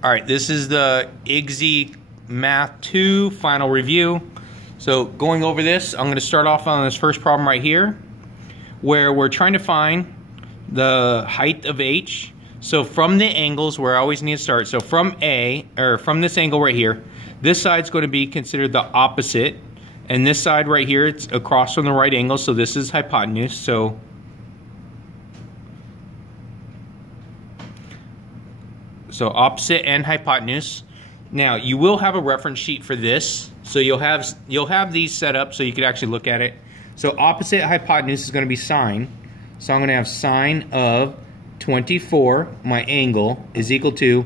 Alright, this is the Igcse Math 2 final review. So going over this, I'm going to start off on this first problem right here, where we're trying to find the height of h. So from the angles where I always need to start, so from from this angle right here, this side's going to be considered the opposite, and this side right here, it's across from the right angle, so this is hypotenuse. So opposite and hypotenuse. Now you will have a reference sheet for this, so you'll have these set up so you can actually look at it. So opposite hypotenuse is going to be sine. So I'm going to have sine of 24, my angle, is equal to,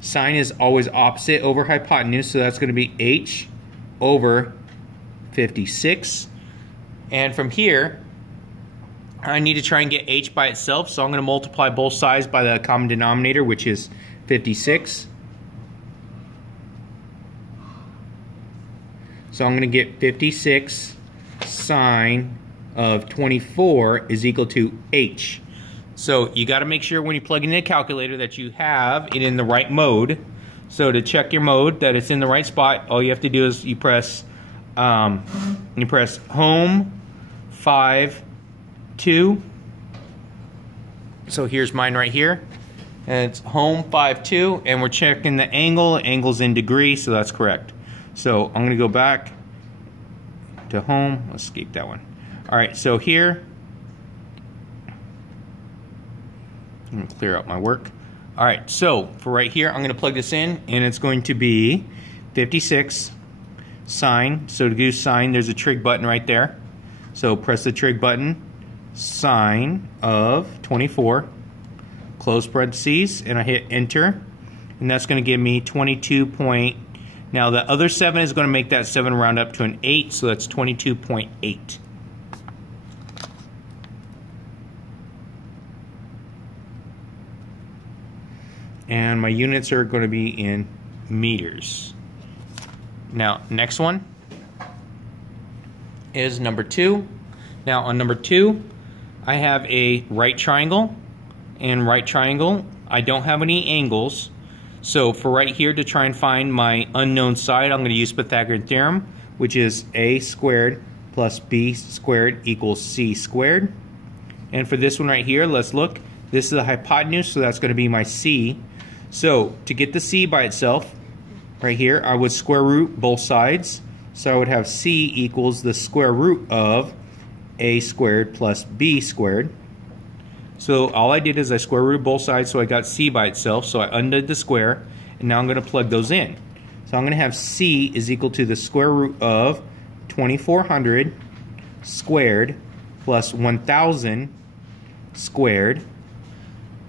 sine is always opposite over hypotenuse, so that's going to be h over 56. And from here, I need to try and get h by itself, so I'm going to multiply both sides by the common denominator, which is 56. So I'm going to get 56 sine of 24 is equal to h. So you got to make sure when you plug in the calculator that you have it in the right mode. So to check your mode that it's in the right spot, all you have to do is you press home 5 2. So here's mine right here. And it's home 5 2, and we're checking the angle. The angle's in degrees, so that's correct. So I'm going to go back to home. Let's escape that one. Alright, so here, I'm going to clear out my work. Alright, so for right here, I'm going to plug this in, and it's going to be 56 sine. So to do sine, there's a trig button right there. So press the trig button, sine of 24. Close parentheses, and I hit enter, and that's going to give me 22 point. Now the other 7 is going to make that 7 round up to an 8, so that's 22.8. And my units are going to be in meters. Now next one is number 2. Now on number 2, I have a right triangle. And right triangle, I don't have any angles. So for right here, to try and find my unknown side, I'm going to use Pythagorean Theorem, which is a squared plus b squared equals c squared. And for this one right here, let's look. This is a hypotenuse, so that's going to be my c. So to get the c by itself, right here, I would square root both sides. So I would have c equals the square root of a squared plus b squared. So all I did is I square rooted both sides, so I got c by itself. So I undid the square, and now I'm going to plug those in. So I'm going to have c is equal to the square root of 2400 squared plus 1000 squared.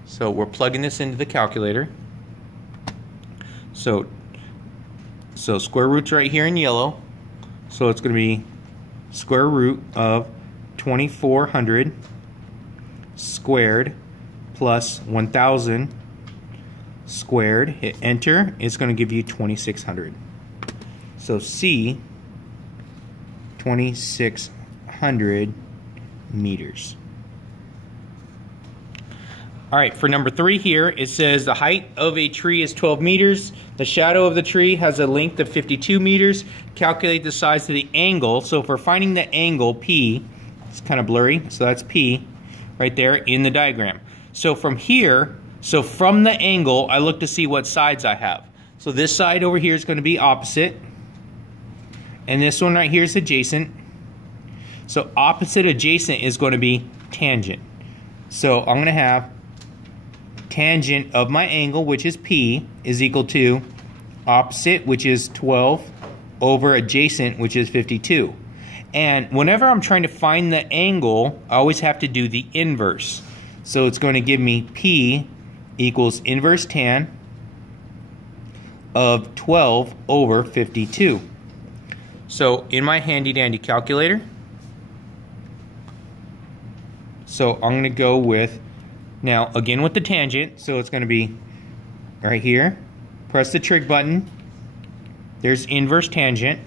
So we're plugging this into the calculator. So square root's right here in yellow. So it's going to be square root of 2400 squared plus 1000 squared. Hit enter. It's going to give you 2600. So C, 2600 meters. Alright, for number 3 here, it says the height of a tree is 12 meters. The shadow of the tree has a length of 52 meters. Calculate the size of the angle. So for finding the angle, P, it's kind of blurry, so that's P right there in the diagram. So from here, from the angle, I look to see what sides I have. So this side over here is going to be opposite, and this one right here is adjacent. So opposite adjacent is going to be tangent. So I'm going to have tangent of my angle, which is P, is equal to opposite, which is 12, over adjacent, which is 52. And whenever I'm trying to find the angle, I always have to do the inverse. So it's going to give me P equals inverse tan of 12 over 52. So in my handy dandy calculator, so I'm going to go with, now again with the tangent, so it's going to be right here, press the trig button, there's inverse tangent,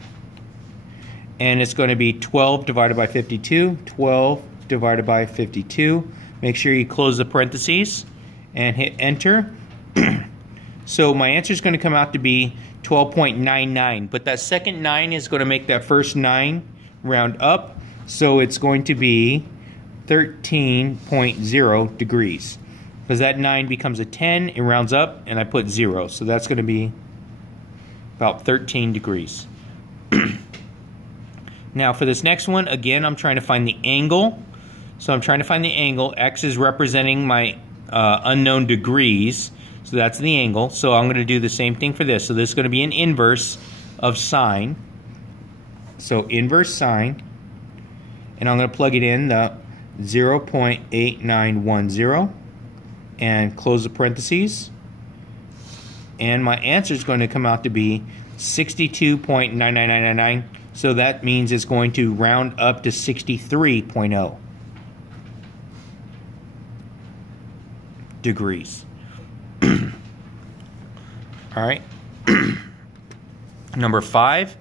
and it's going to be 12 divided by 52, 12 divided by 52. Make sure you close the parentheses and hit enter. So my answer is going to come out to be 12.99. But that second 9 is going to make that first 9 round up. So it's going to be 13.0 degrees. Because that 9 becomes a 10, it rounds up, and I put 0. So that's going to be about 13 degrees. Now for this next one, again, I'm trying to find the angle. So I'm trying to find the angle. X is representing my unknown degrees. So that's the angle. So I'm going to do the same thing for this. So this is going to be an inverse of sine. So inverse sine. And I'm going to plug it in, the 0.8910. And close the parentheses. And my answer is going to come out to be 62.99999. So that means it's going to round up to 63.0 degrees. All right. Number 5.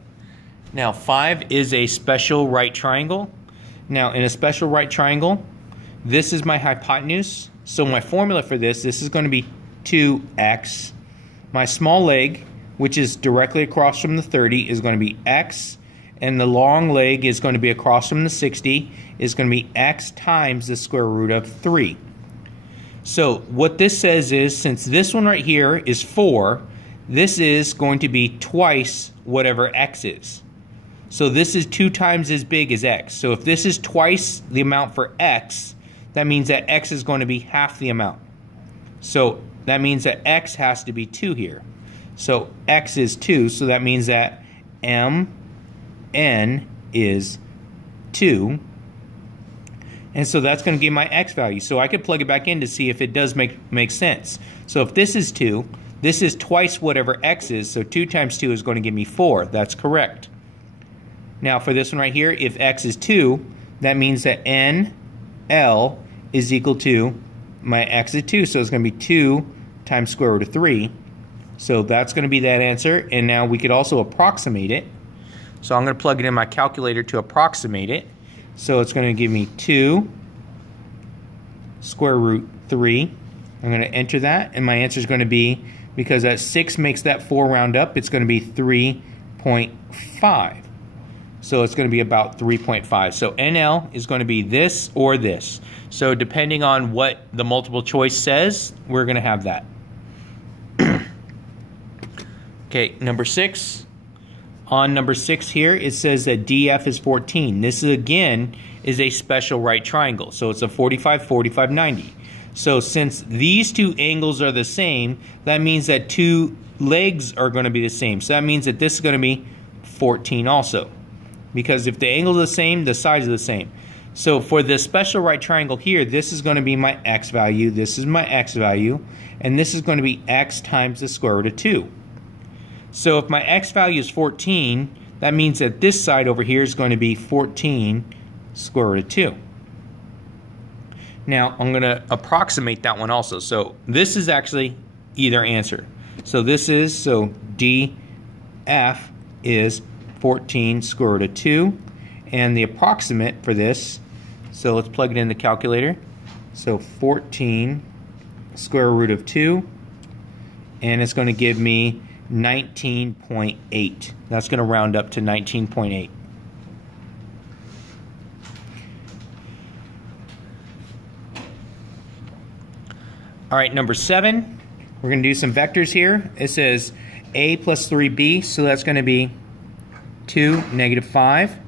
Now 5 is a special right triangle. Now in a special right triangle, this is my hypotenuse. So my formula for this is going to be 2x. My small leg, which is directly across from the 30, is going to be x. And the long leg is going to be across from the 60, is going to be x times the square root of 3. So what this says is, since this one right here is 4, this is going to be twice whatever x is. So this is 2 times as big as x. So if this is twice the amount for x, that means that x is going to be half the amount. So that means that x has to be 2 here. So x is 2, so that means that mn is 2. And so that's going to give my x value. So I could plug it back in to see if it does make sense. So if this is 2, this is twice whatever x is, so 2 times 2 is going to give me 4. That's correct. Now for this one right here, if x is 2, that means that NL is equal to my x is 2, so it's going to be 2 times square root of 3. So that's going to be that answer, and now we could also approximate it. So I'm going to plug it in my calculator to approximate it. So it's going to give me 2 square root 3. I'm going to enter that, and my answer is going to be, because that 6 makes that 4 round up, it's going to be 3.5. So it's going to be about 3.5. So NL is going to be this or this. So depending on what the multiple choice says, we're going to have that. Okay, number 6. On number 6 here, it says that DF is 14. This is, again, is a special right triangle. So it's a 45, 45, 90. So since these two angles are the same, that means that 2 legs are going to be the same. So that means that this is going to be 14 also. Because if the angles are the same, the sides are the same. So for this special right triangle here, this is going to be my x value, this is my x value, and this is going to be x times the square root of 2. So if my x value is 14, that means that this side over here is going to be 14 square root of 2. Now I'm going to approximate that one also. So this is actually either answer. So this is, so DF is 14 square root of 2. And the approximate for this, so let's plug it in the calculator. So 14 square root of 2. And it's going to give me 19.8. That's going to round up to 19.8. All right, number 7. We're going to do some vectors here. It says a plus 3b, so that's going to be 2, negative 5,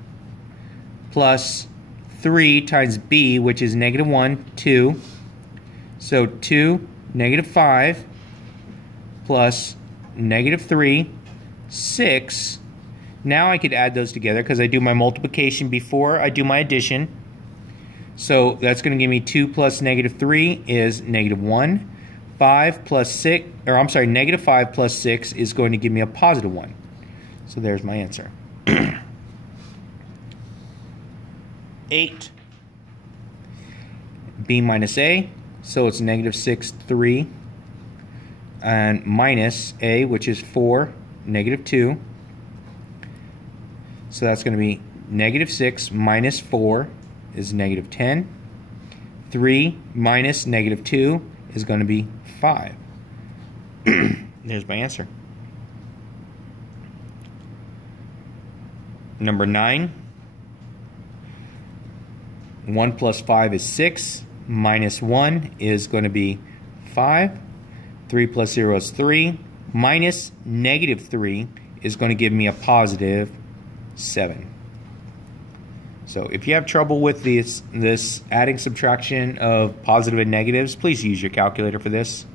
plus 3 times b, which is negative 1, 2. So 2, negative 5, plus negative 3, 6. Now I could add those together because I do my multiplication before I do my addition. So that's going to give me 2 plus negative 3 is negative 1. 5 plus 6, or I'm sorry, negative 5 plus 6 is going to give me a positive 1. So there's my answer. 8. B minus a, so it's negative 6, 3. And minus a, which is 4, negative 2. So that's going to be negative 6 minus 4 is negative 10. 3 minus negative 2 is going to be 5. There's my answer. Number 9. 1 plus 5 is 6. Minus 1 is going to be 5. 3 plus 0 is 3. Minus negative 3 is going to give me a positive 7. So if you have trouble with this adding subtraction of positive and negatives, please use your calculator for this.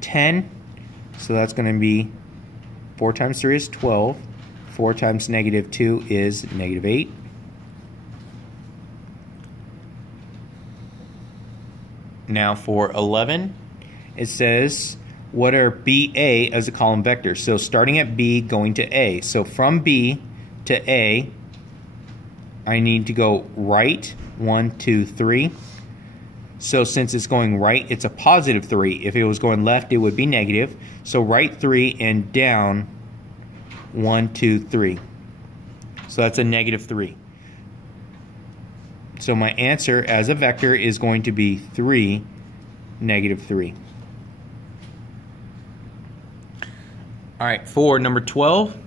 10, so that's going to be 4 times 3 is 12. 4 times negative 2 is negative 8. Now for 11, it says, what are BA as a column vector? So starting at B, going to A. So from B to A, I need to go right 1, 2, 3. So since it's going right, it's a positive 3. If it was going left, it would be negative. So right 3 and down 1, 2, 3. So that's a negative 3. So my answer as a vector is going to be 3, negative 3. All right, for number 12,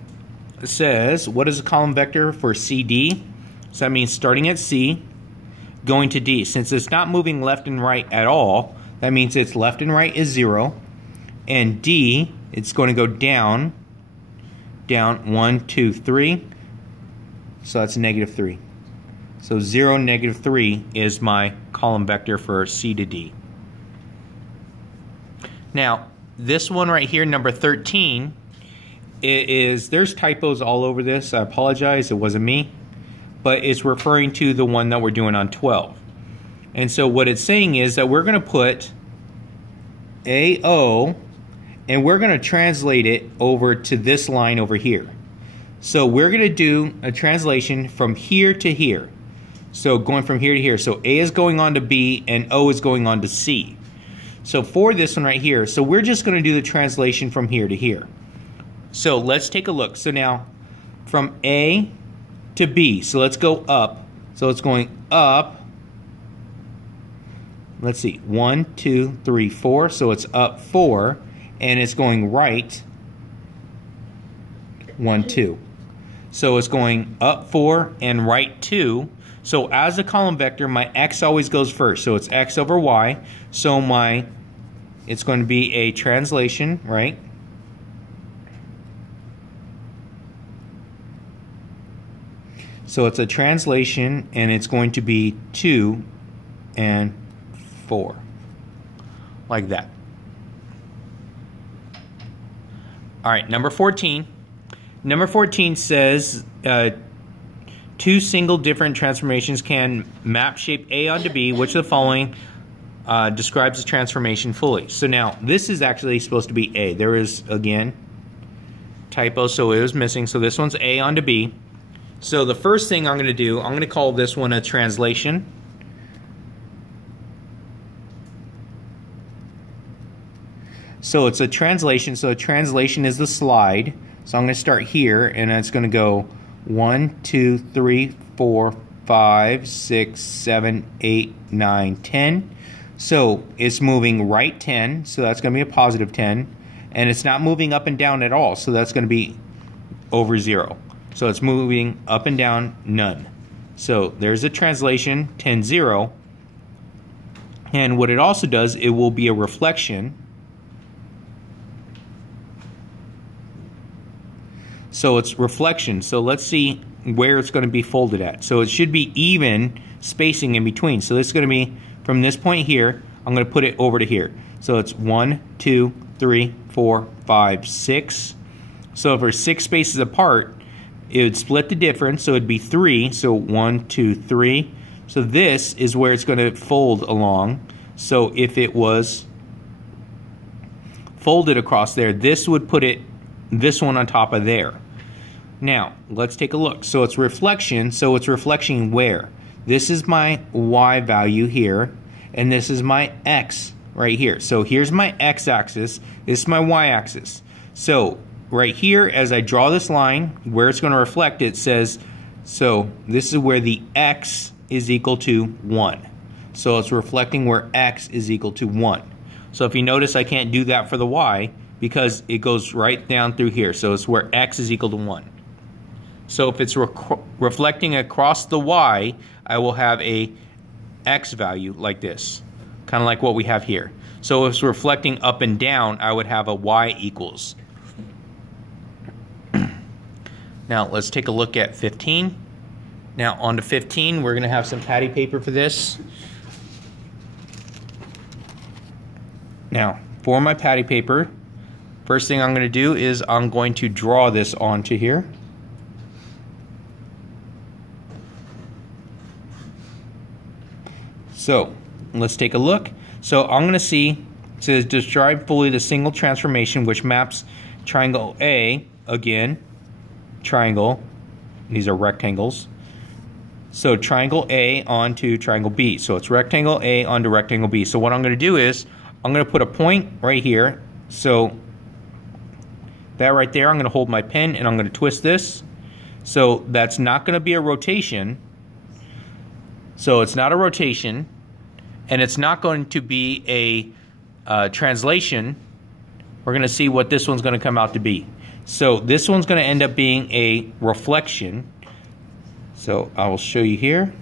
it says, what is a column vector for CD? So that means starting at C, going to D. Since it's not moving left and right at all, that means its left and right is 0. And D, it's going to go down, 1, 2, 3. So that's negative 3. So 0, negative 3 is my column vector for C to D. Now, this one right here, number 13, there's typos all over this. I apologize, it wasn't me. But it's referring to the one that we're doing on 12. And so what it's saying is that we're going to put AO, and we're going to translate it over to this line over here. So we're going to do a translation from here to here. So going from here to here. So A is going on to B, and O is going on to C. So for this one right here, so we're just going to do the translation from here to here. So let's take a look. So now from A to B, so let's go up. So it's going up. Let's see, 1, 2, 3, 4. So it's up 4, and it's going right 1, 2. So it's going up 4 and right 2. So as a column vector, my X always goes first. So it's X over Y. So it's going to be a translation, right? So it's a translation, and it's going to be 2 and 4, like that. All right, number 14. Number 14 says 2 single different transformations can map shape A onto B, which of the following describes the transformation fully. So now, this is actually supposed to be A. There is, again, typo, so it was missing. So this one's A onto B. So the first thing I'm going to do, I'm going to call this one a translation. So it's a translation. So a translation is the slide. So I'm going to start here, and it's going to go 1, 2, 3, 4, 5, 6, 7, 8, 9, 10. So it's moving right 10, so that's going to be a positive 10. And it's not moving up and down at all, so that's going to be over 0. So it's moving up and down, none. So there's a translation, 10, 0. And what it also does, it will be a reflection. So it's reflection. So let's see where it's going to be folded at. So it should be even spacing in between. So this is going to be from this point here, I'm going to put it over to here. So it's 1, 2, 3, 4, 5, 6. So if we're 6 spaces apart, it would split the difference, so it'd be 3. So 1, 2, 3. So this is where it's going to fold along. So if it was folded across there, this would put this one on top of there. Now, let's take a look. So it's reflection, so it's reflection where? This is my Y value here, and this is my X right here. So here's my X-axis, this is my Y-axis. So right here, as I draw this line, where it's going to reflect, it says, so this is where the X is equal to 1. So it's reflecting where X is equal to 1. So if you notice, I can't do that for the y because it goes right down through here. So it's where x is equal to 1. So if it's reflecting across the y, I will have a x value like this, kind of like what we have here. So if it's reflecting up and down, I would have a y equals. Now let's take a look at 15. Now on to 15, we're going to have some patty paper for this. Now for my patty paper, first thing I'm going to do is I'm going to draw this onto here. So let's take a look. So I'm going to see, it says describe fully the single transformation which maps triangle A, again, triangle, these are rectangles. So triangle A onto triangle B. So it's rectangle A onto rectangle B. So what I'm going to do is, I'm going to put a point right here. So that right there, I'm going to hold my pen and I'm going to twist this. So that's not going to be a rotation. So it's not a rotation. And it's not going to be a translation. We're going to see what this one's going to come out to be. So this one's going to end up being a reflection. So I will show you here.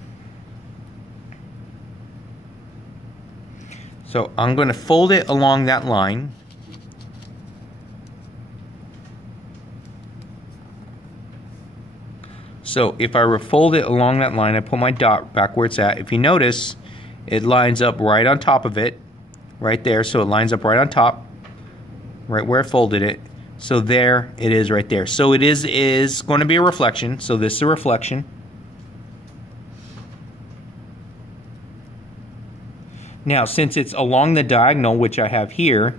So I'm going to fold it along that line. So if I refold it along that line, I put my dot back where it's at. If you notice, it lines up right on top of it, right there. So it lines up right on top, right where I folded it. So there it is right there. So it is going to be a reflection. So this is a reflection. Now, since it's along the diagonal, which I have here,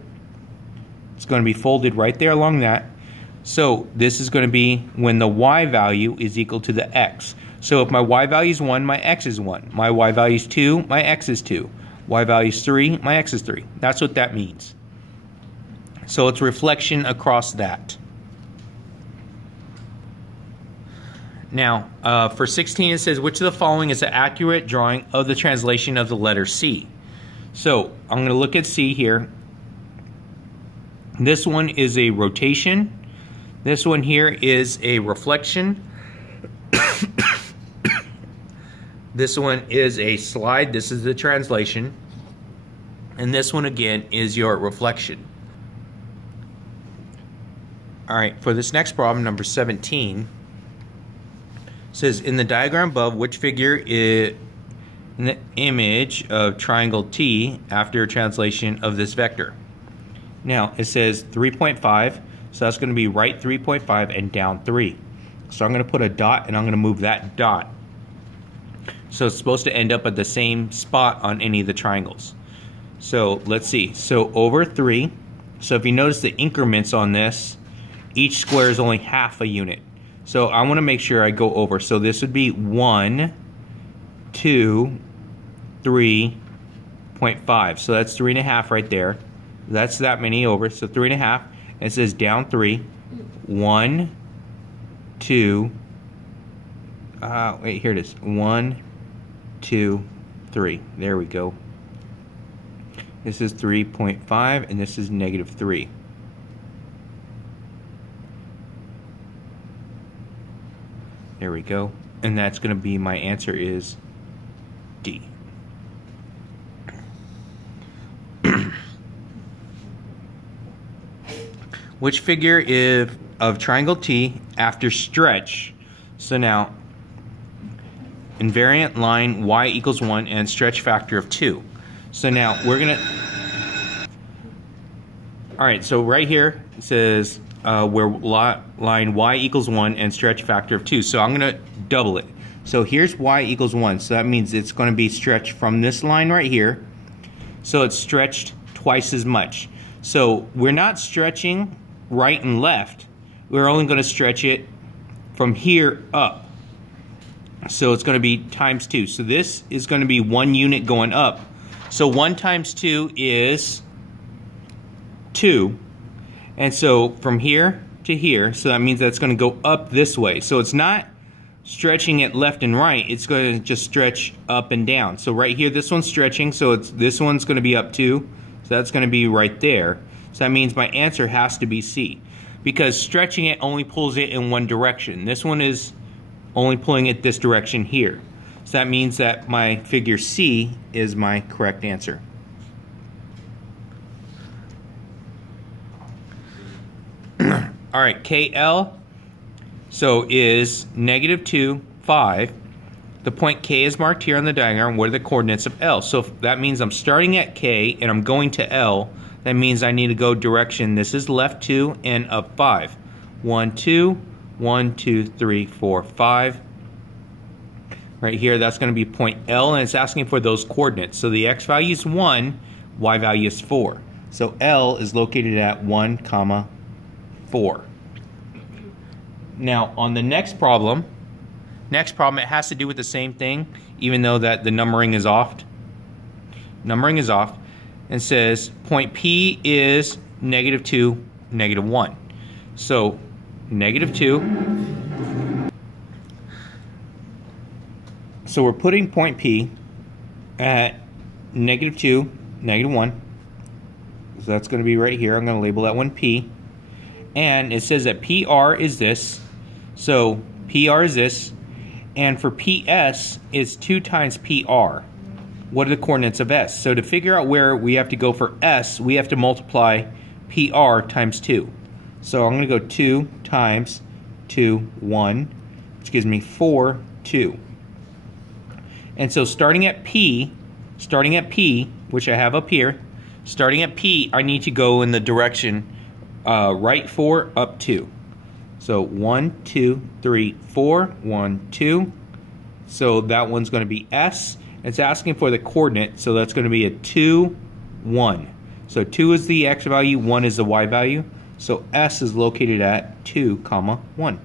it's going to be folded right there along that. So this is going to be when the y value is equal to the x. So if my y value is 1, my x is 1. My y value is 2, my x is 2. Y value is 3, my x is 3. That's what that means. So it's reflection across that. Now, for 16 it says, which of the following is an accurate drawing of the translation of the letter C? So I'm going to look at C here. This one is a rotation. This one here is a reflection. This one is a slide. This is the translation. And this one again is your reflection. Alright, for this next problem, number 17, says in the diagram above, which figure is in the image of triangle T after translation of this vector? Now it says 3.5, so that's going to be right 3.5 and down 3. So I'm going to put a dot and I'm going to move that dot. So it's supposed to end up at the same spot on any of the triangles. So let's see. So over 3. So if you notice the increments on this, each square is only half a unit. So I want to make sure I go over. So this would be 1, 2, 3.5. So that's 3.5 right there. That's that many over. So 3.5. And it says down 3. 1, 2. Wait, here it is. 1, 2, 3. There we go. This is 3.5 and this is negative 3. There we go. And that's going to be, my answer is D. Which figure is of triangle T after stretch? So now, invariant line y equals 1 and stretch factor of 2. So now we're going to... Alright, so right here it says where line y equals 1 and stretch factor of 2. So I'm going to double it. So here's y equals 1. So that means it's going to be stretched from this line right here. So it's stretched twice as much. So we're not stretching right and left. We're only going to stretch it from here up. So it's going to be times 2. So this is going to be 1 unit going up. So 1 times 2 is 2. And so from here to here, so that means that's going to go up this way. So it's not stretching it left and right. It's going to just stretch up and down. So right here, this one's stretching. So this one's going to be up 2. So that's going to be right there. So that means my answer has to be C, because stretching it only pulls it in one direction. This one is only pulling it this direction here. So that means that my figure C is my correct answer. All right, KL, so is -2, 5. The point K is marked here on the diagram. What are the coordinates of L? So if that means I'm starting at K and I'm going to L. That means I need to go direction. This is left 2 and up 5. 1, 2, 1, 2, 3, 4, 5. Right here, that's going to be point L, and it's asking for those coordinates. So the X value is 1, Y value is 4. So L is located at 1, 4. Now on the next problem, it has to do with the same thing, even though that the numbering is off. Numbering is off, and says point P is -2, -1. So -2. So we're putting point P at -2, -1. So that's going to be right here. I'm going to label that one P. And it says that PR is this. So PR is this. And for PS, it's 2 times PR. What are the coordinates of S? So to figure out where we have to go for S, we have to multiply PR times 2. So I'm going to go 2 times 2, 1, which gives me 4, 2. And so starting at P, which I have up here, starting at P, I need to go in the direction right 4, up 2. So 1, 2, 3, 4, 1, 2. So that one's going to be S. It's asking for the coordinate, so that's going to be a 2, 1. So 2 is the X value, 1 is the Y value. So S is located at 2, 1.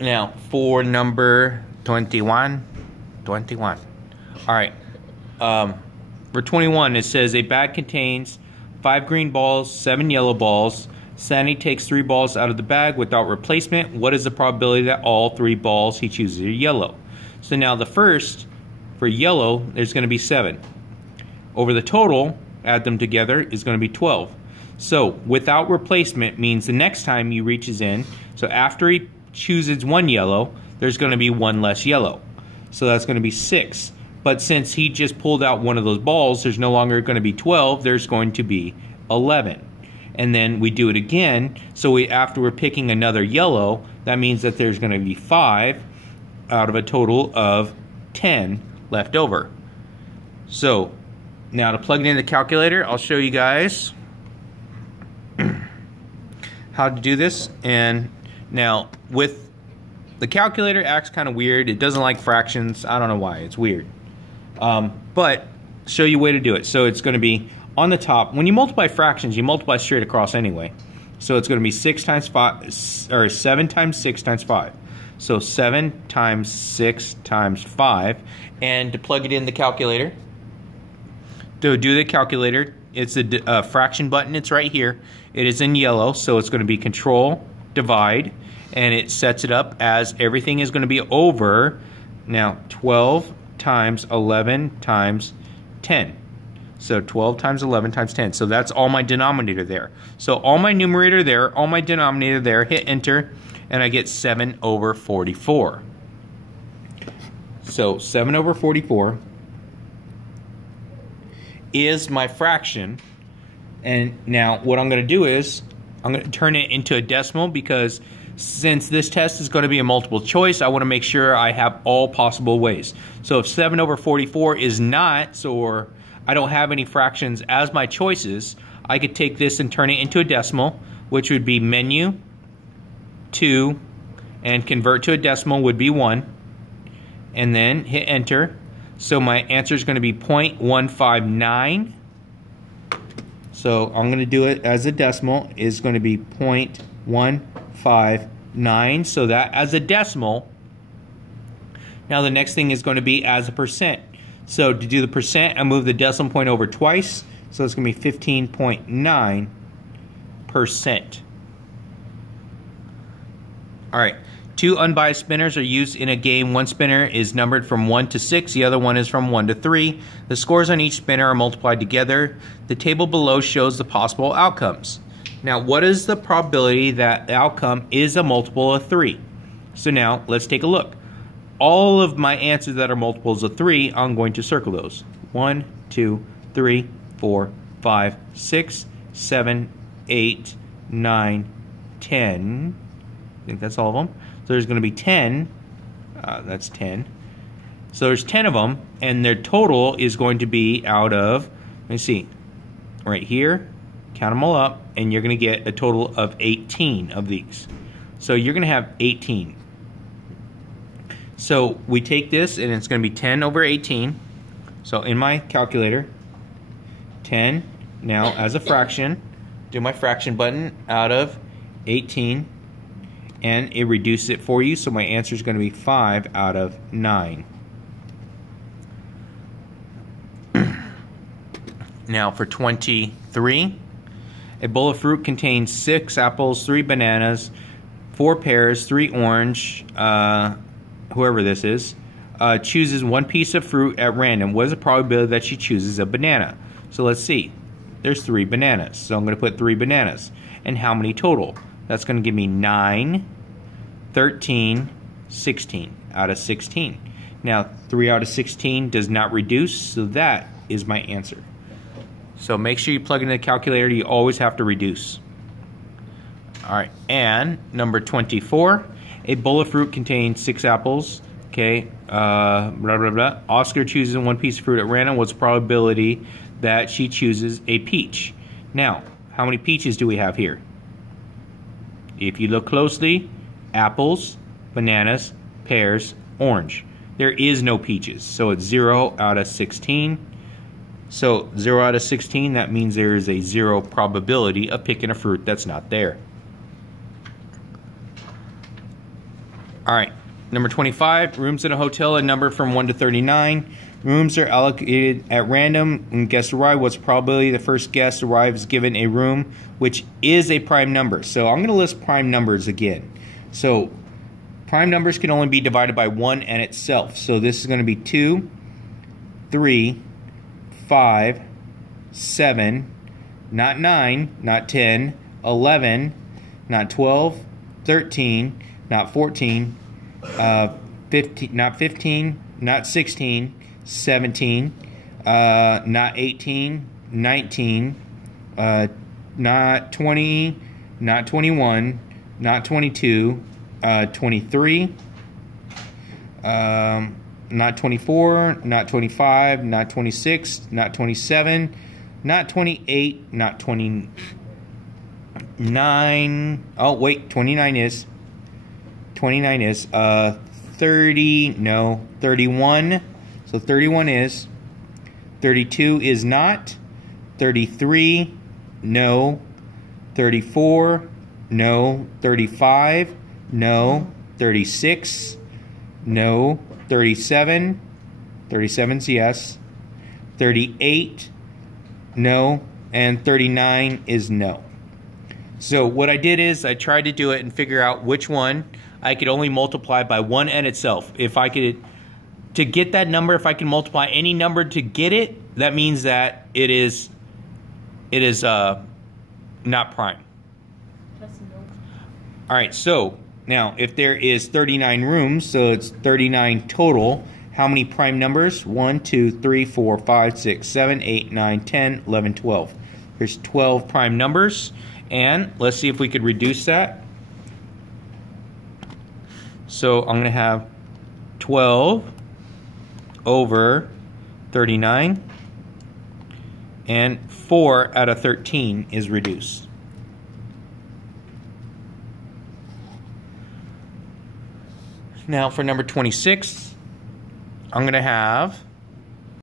Now for number 21. All right. For 21, it says a bag contains 5 green balls, 7 yellow balls. Sandy takes 3 balls out of the bag without replacement. What is the probability that all 3 balls he chooses are yellow? So now the first, for yellow, there's going to be 7. Over the total, add them together, is going to be 12. So without replacement means the next time he reaches in, so after he chooses 1 yellow, there's going to be 1 less yellow. So that's going to be 6. But since he just pulled out one of those balls, there's no longer going to be 12, there's going to be 11. And then we do it again, so after we're picking another yellow, that means that there's going to be 5 out of a total of 10 left over. So now to plug it in the calculator, I'll show you guys how to do this. And now with the calculator, it acts kind of weird. It doesn't like fractions. I don't know why. It's weird. But show you a way to do it. So it's going to be on the top. When you multiply fractions, you multiply straight across anyway. So it's going to be 6 times 5, or 7 times 6 times 5. So 7 times 6 times 5. And to plug it in the calculator, to do the calculator, it's a fraction button. It's right here. It is in yellow, so it's going to be Control Divide, and it sets it up as everything is going to be over. Now 12 times 11 times 10. So 12 times 11 times 10. So that's all my denominator there. So all my numerator there, all my denominator there, hit enter, and I get 7 over 44. So 7 over 44 is my fraction. And now what I'm going to do is I'm going to turn it into a decimal, because since this test is going to be a multiple choice, I want to make sure I have all possible ways. So if 7 over 44 is not, or I don't have any fractions as my choices, I could take this and turn it into a decimal, which would be menu 2, and convert to a decimal would be 1, and then hit enter. So my answer is going to be 0.159. So I'm going to do it as a decimal, is going to be 0.159. So that as a decimal. Now the next thing is going to be as a percent. So to do the percent, I move the decimal point over twice. So it's going to be 15.9%. All right. 2 unbiased spinners are used in a game. One spinner is numbered from 1 to 6. The other one is from 1 to 3. The scores on each spinner are multiplied together. The table below shows the possible outcomes. Now, what is the probability that the outcome is a multiple of 3? So now, let's take a look. All of my answers that are multiples of 3, I'm going to circle those. 1, 2, 3, 4, 5, 6, 7, 8, 9, 10. I think that's all of them. So there's going to be 10. That's 10. So there's 10 of them, and their total is going to be out of, let me see, right here, count them all up, and you're going to get a total of 18 of these. So you're going to have 18. So we take this, and it's going to be 10 over 18. So in my calculator, 10, now as a fraction, do my fraction button, out of 18, and it reduces it for you, so my answer is going to be 5 out of 9. Now for 23, a bowl of fruit contains 6 apples, 3 bananas, 4 pears, 3 orange, whoever this is, chooses 1 piece of fruit at random. What is the probability that she chooses a banana? So let's see. There's 3 bananas, so I'm going to put 3 bananas. And how many total? That's going to give me 9, 13, 16 out of 16. Now, 3 out of 16 does not reduce, so that is my answer. So make sure you plug into the calculator. You always have to reduce. All right, and number 24, a bowl of fruit contains 6 apples. Okay, blah, blah, blah. Oscar chooses 1 piece of fruit at random. What's the probability that she chooses a peach? Now, how many peaches do we have here? If you look closely, apples, bananas, pears, orange. There is no peaches, so it's 0 out of 16. So 0 out of 16, that means there is a 0 probability of picking a fruit that's not there. Alright, number 25, rooms in a hotel are numbered from 1 to 39. Rooms are allocated at random. When guests arrive, what's the probability the first guest arrives given a room which is a prime number? So I'm going to list prime numbers again. So prime numbers can only be divided by 1 and itself. So this is going to be 2, 3, 5, 7, not 9, not 10, 11, not 12, 13, not 14, 15, not 15, not 16, 17, not 18, 19, not 20, not 21, not 22, 23, not 24, not 25, not 26, not 27, not 28, not 29, oh wait, 29 is 30, no, 31, so 31 is, 32 is not, 33, no, 34, no, 35, no, 36, no, 37, 37's yes, 38, no, and 39 is no. So what I did is I tried to do it and figure out which one I could only multiply by 1 and itself. If I could, to get that number, if I can multiply any number to get it, that means that it is not prime. All right, so now if there is 39 rooms, so it's 39 total, how many prime numbers? 1, 2, 3, 4, 5, 6, 7, 8, 9, 10, 11, 12. There's 12 prime numbers, and let's see if we could reduce that. So I'm going to have 12 over 39, and 4 out of 13 is reduced. Now for number 26, I'm going to have